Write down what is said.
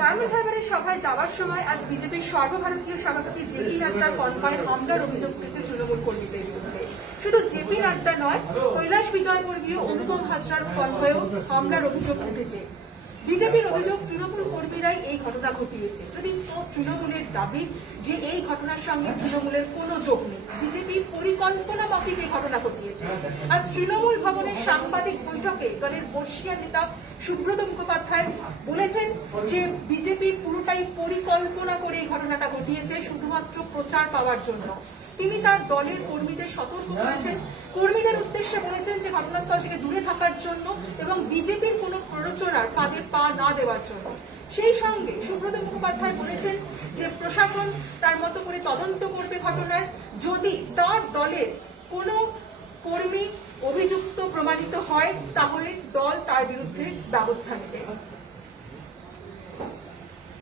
Diamond হারবারের সভায় যাওয়ার সময় আজ বিজেপির সর্বভারতীয় সভাপতি জেপি নাড্ডার কনভয় হামলার অভিযোগ উঠেছে তৃণমূল কর্মীদের বিরুদ্ধে। শুধু জেপি নাড্ডা নয়, কৈলাস বিজয়বর্গীয় অনুপম হাজরার কনভয়েও হামলার অভিযোগ উঠেছে। বিজেপির অভিযোগ তৃণমূল ঘটিয়েছে। যদি তৃণমূলের দাবি যে এই ঘটনার সঙ্গে তৃণমূলের কোনো যোগ নেই, বিজেপি পরিকল্পনা মাফিক এই ঘটনা ঘটিয়েছে। আজ তৃণমূল ভবনের সাংবাদিক বৈঠকে দলের বর্ষিয়া নেতা সুব্রত মুখোপাধ্যায় বলেছেন যে বিজেপি পুরোটাই পরিকল্পনা করে এই ঘটনাটা ঘটিয়েছে, শুধুমাত্র প্রচার পাওয়ার জন্য। তিনি তার দলের কর্মীদের সতর্ক করেছেন। কর্মীদের উদ্দেশ্যে বলেছেন যে ঘটনাস্থল থেকে দূরে থাকার জন্য এবং বিজেপির কোনো প্ররোচনার ফাঁদে পা না দেওয়ার জন্য। সেই সঙ্গে সুব্রত মুখোপাধ্যায় বলেছেন যে প্রশাসন তার মতো করে তদন্ত করবে ঘটনার। যদি তার দলের কোনো কর্মী অভিযুক্ত প্রমাণিত হয়, তাহলে দল তার বিরুদ্ধে ব্যবস্থা নেবে।